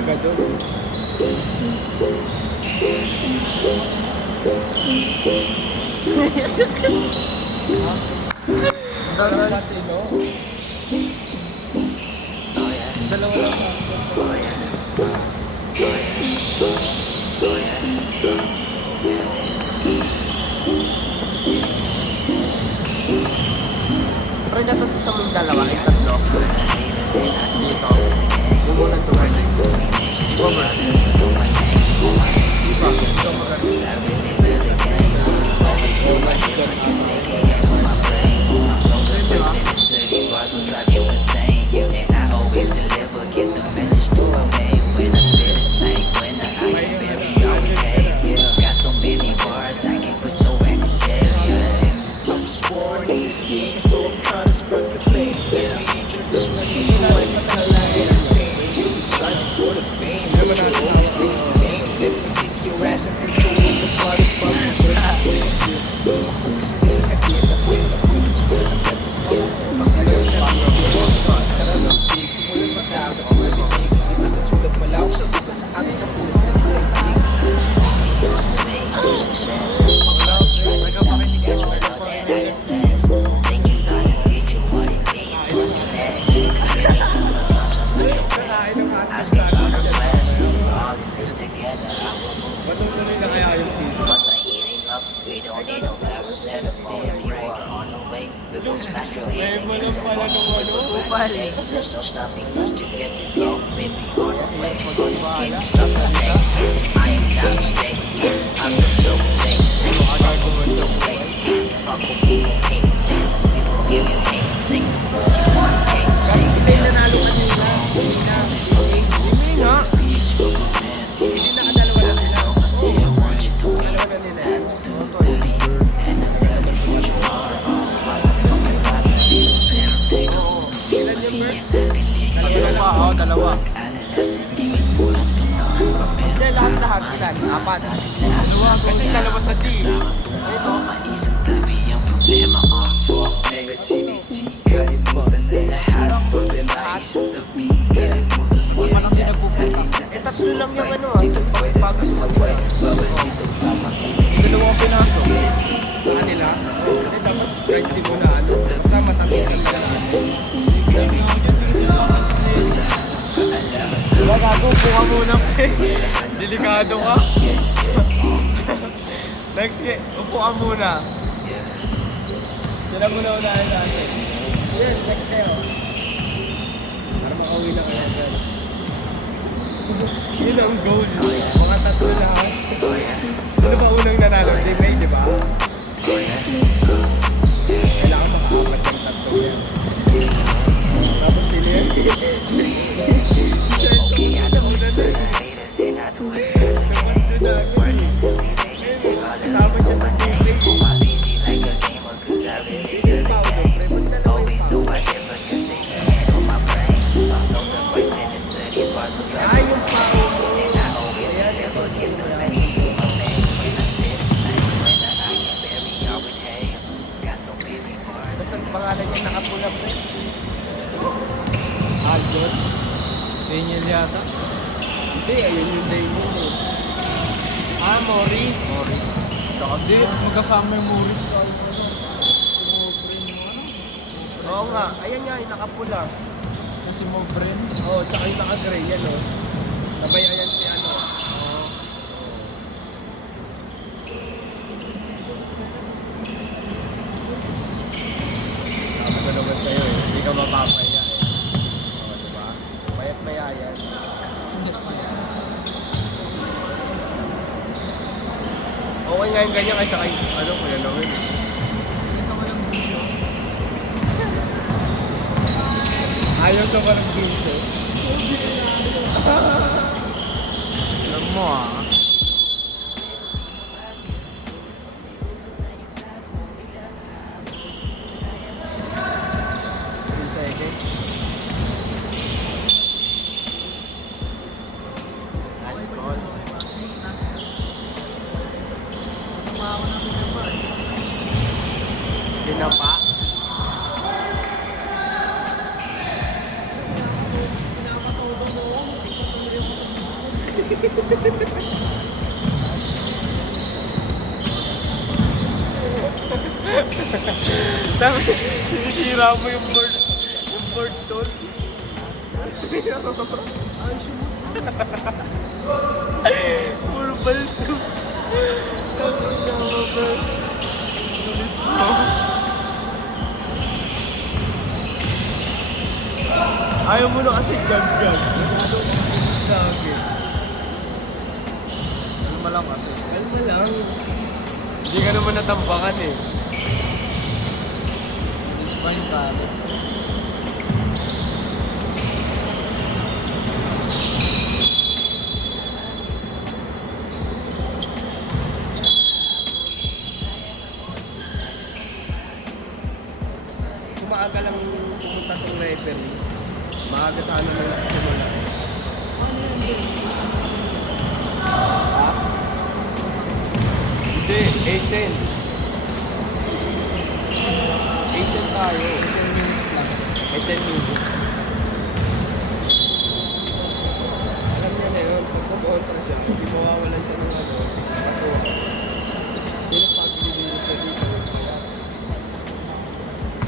talaga doon. Dalawa lang pero natin sa mong dalawa ay tatlo. Dito. Bumunan to right. Over. These bars will drive you insane, and I always deliver, get the message through a mail. When I spit a snake, when I can bury all we came. Got so many bars, I can put your ass in jail. I'm just born in this game, so I'm trying to spread the flame. Let me introduce my name, so I can tell I ain't the same. You be trying for the fame, you always think some name. Let me kick your ass and control the party, but I'm we don't need no flowers and a bowl. If you are on the way, we will smash your head against the wall. There's no stopping us to get the dough. Baby, on the way, gonna give you something. I am down to stay. I feel so amazing. Fuck with no fake. Fuck with people hate. We will give you anything. What you wanna pay. Say dalawa. Hindi, lahat-lahat sila. Apat. Kasi dalawa sa team. Parang di nagpupunta. Tatlo lang yung ano pagpagod sa buhay. Dalawang pinasok. Kanila? Dapat right team mo na ano. Basta matamis ka na diba gago, buka muna delikado ka. Next game, upo ka muna. Sila muna unahin natin. Yes, next kayo. Para makauwi na kayo dyan. Yun ang goal. Mga tatlo na ha. Ano ba unang nanalo? Si May, di ba? Kailangan makakamit yung tatlo yan. Tapos sila yan. Pangalan niya nakapula pa eh. Aldon? Daniel yata? Hindi, ayun yung Daniel eh. Morris. Saka di, magkasama yung Morris. Oo nga, ayan nga yung nakapula. Kasi Mobrin? Oo, tsaka yung naka-gray yan o. Sabay ayan si ano. Nakakalagan sa'yo eh, hindi ka mapapaya eh. Oo, diba? Mayat-maya yan. Okay nga yung ganyan kaysa kay, ano, Kuya Lowen. Ayaw sa parang video. Alam mo ah. Tinapa. Tapos, sinisira mo yung board tol. Puro balis ko. Ayaw mo na kasi gag-gag. Masyadong gag. Ano lang kasi? Ano lang. Hindi ka naman natambakan eh. Alis pa yung kare. Maaga lang pumunta tong referee. Maaga sana lang nagsimula. Ha? Hindi, 8:10. 8:10 tayo. 10 minutes lang. Ay, 10 minutes. Alam niya na yun, pag mag-auto siya, hindi mawawalan siya ng ano. Ako. Hindi na pag-ibigin siya dito.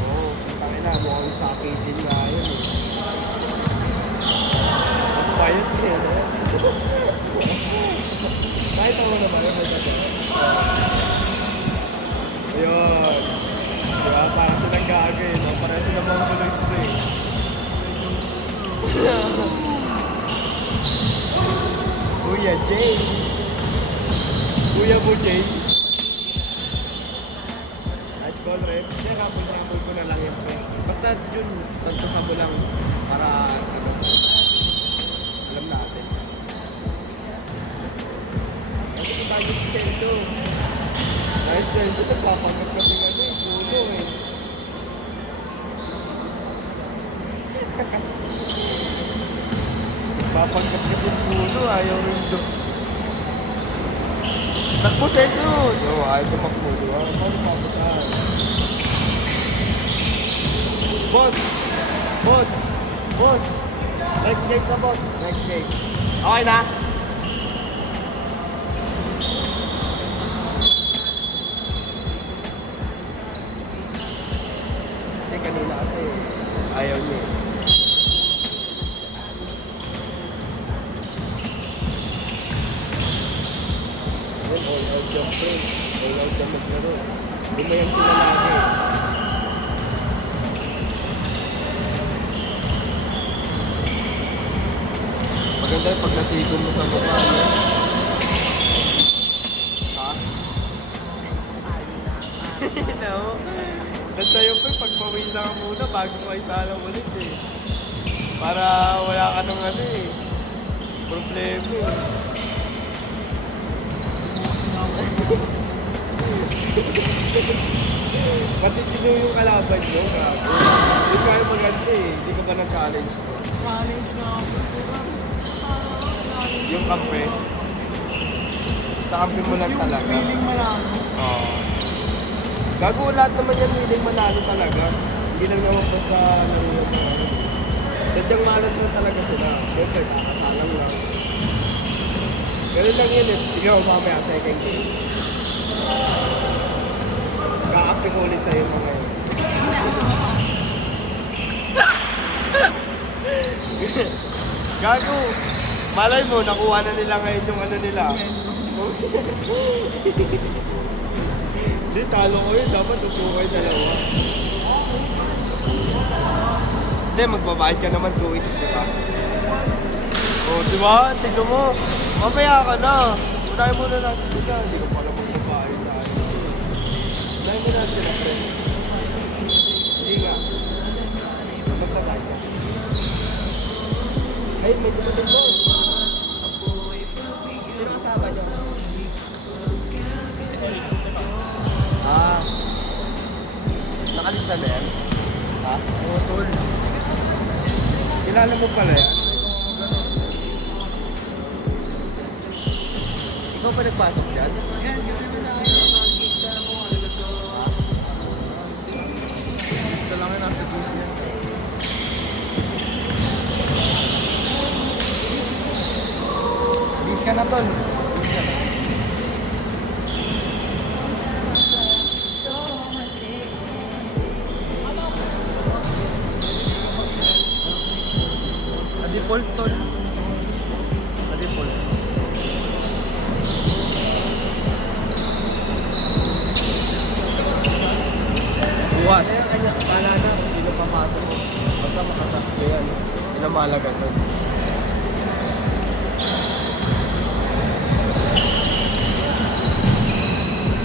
Oo, tangina, mukhang sakitin nga yun eh. Ako bayad siya, no? Kahit ako naman, yun nagdadaan. Ayun. Diba, parang silang gaga eh, no? Parang silang mga buloy-buloy. Kuya Jay. Kuya mo Jay. Nice call, Red. Hindi, rapol ko na lang yun. Basta yun, tagpasa mo lang para alam natin. Kasi kung tayo si Senso. Nice Senso, nagpapagat kasi nga eh, puno eh. Nagpapagat kasi puno, ayaw rin doon. Takbo Senso! Yo, ayaw ko papulo. Paano paputaan? Boss! Boss! Boss! Next gate na, boss. Next gate. Okay na? Hindi, kanina kasi ayaw niya eh. Then all out jump friend. All out jump maglaro. Lumayan sila lagi. Maganda yung pag nasigo mo sa mukha, no? Ha? No? Nasayo pa yung pagpawisa ka muna bago ka isalang ulit eh. Para wala ka nung ano eh. Problema eh. Pati sino yung kalaban nyo, grabe. Hindi kayo maganda eh. Hindi ka ba nag-challenge ko? Challenge na ako. Yung kampe. Sa kampe mo lang talaga. Yung feeling malabo. Oo. Gago, lahat naman yan feeling manalo talaga. Hindi lang naman pa sa nanonood ng ano. Sadyang malas na talaga sila. Siyempre, kakasalang lang. Ganun lang yun eh. Ikaw, mamaya, second game. Kakapi ko ulit sa'yo mga yun. Gago! Malay mo, nakuha na nila ngayon yung ano nila. Hindi, talo ko yun. Dapat upo kayo dalawa. Hindi, magbabayad ka naman 2 weeks, di ba? O, di ba? Tignan mo. Mamaya ka na. Unahin mo na natin sila. Hindi ko pala magbabayad sa akin. Unahin mo na sila, friend. Hindi nga. Magbabayad ka. Ay, may dumating ko. Ah. Nakalista na yan? Ha? Oo, tol. Kilala mo pala yan? Ikaw pa nagpasok dyan? Yan, gano'n na ayaw nakikita mo. Ano to? Gusto lang yun, nasa juice yan. Bis ka na, tol. Na-default, tol. Na-default. Bukas. Kanya, kala na kung sino papasok mo. Basta makatakbo yan. Yun ang mahalaga tol.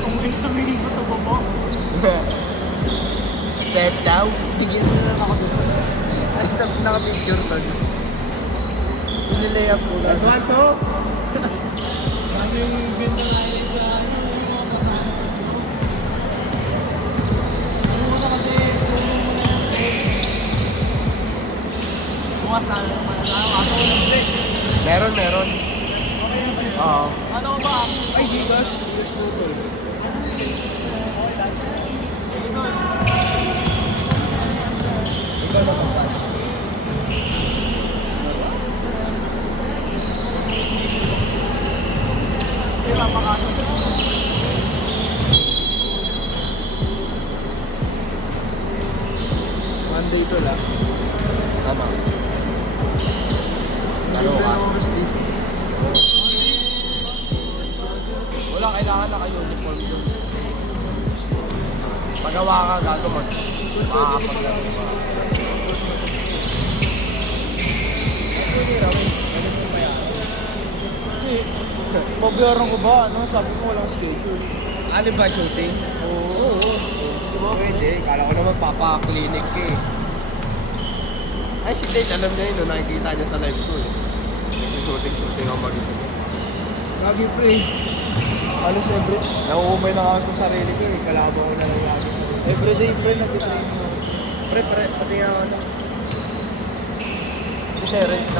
Kung gusto mo ko sa baba. Step down. Bigyan na lang ako dito. Ay, sa naka-picture tol. Pinilay up ko lang. Ano yung ganda na yun sa ano, yung mga kasama ko. Ano mo na kasi, bukas na lang naman na ako. Ano lang break? Meron. Oo. Ano ba? Ay, Gcash. Gcash mo to. Ikaw na punta. Hindi, mapakasok. Monday to lang. Ano? Laro ka. oras dito. Wala, kailangan naka-uniform doon. Pagawa ka, gago mag makakapaglaro ka. Paglaran ko ba? Ano? Sabi mo walang schedule. Ano ba, shooting? Oo. Pwede, kala ko naman papa-clinic ka eh. Ay, si Dale, alam niya yun, no? Nakikita niya sa live ko eh. Shooting ako mag-isa. Lagi pre. Halos Nauumay na ako sa sarili ko eh, kalaban ko na lang lagi. everyday pre nag-train mo. Pre, pati nga ako na. Kasi rest na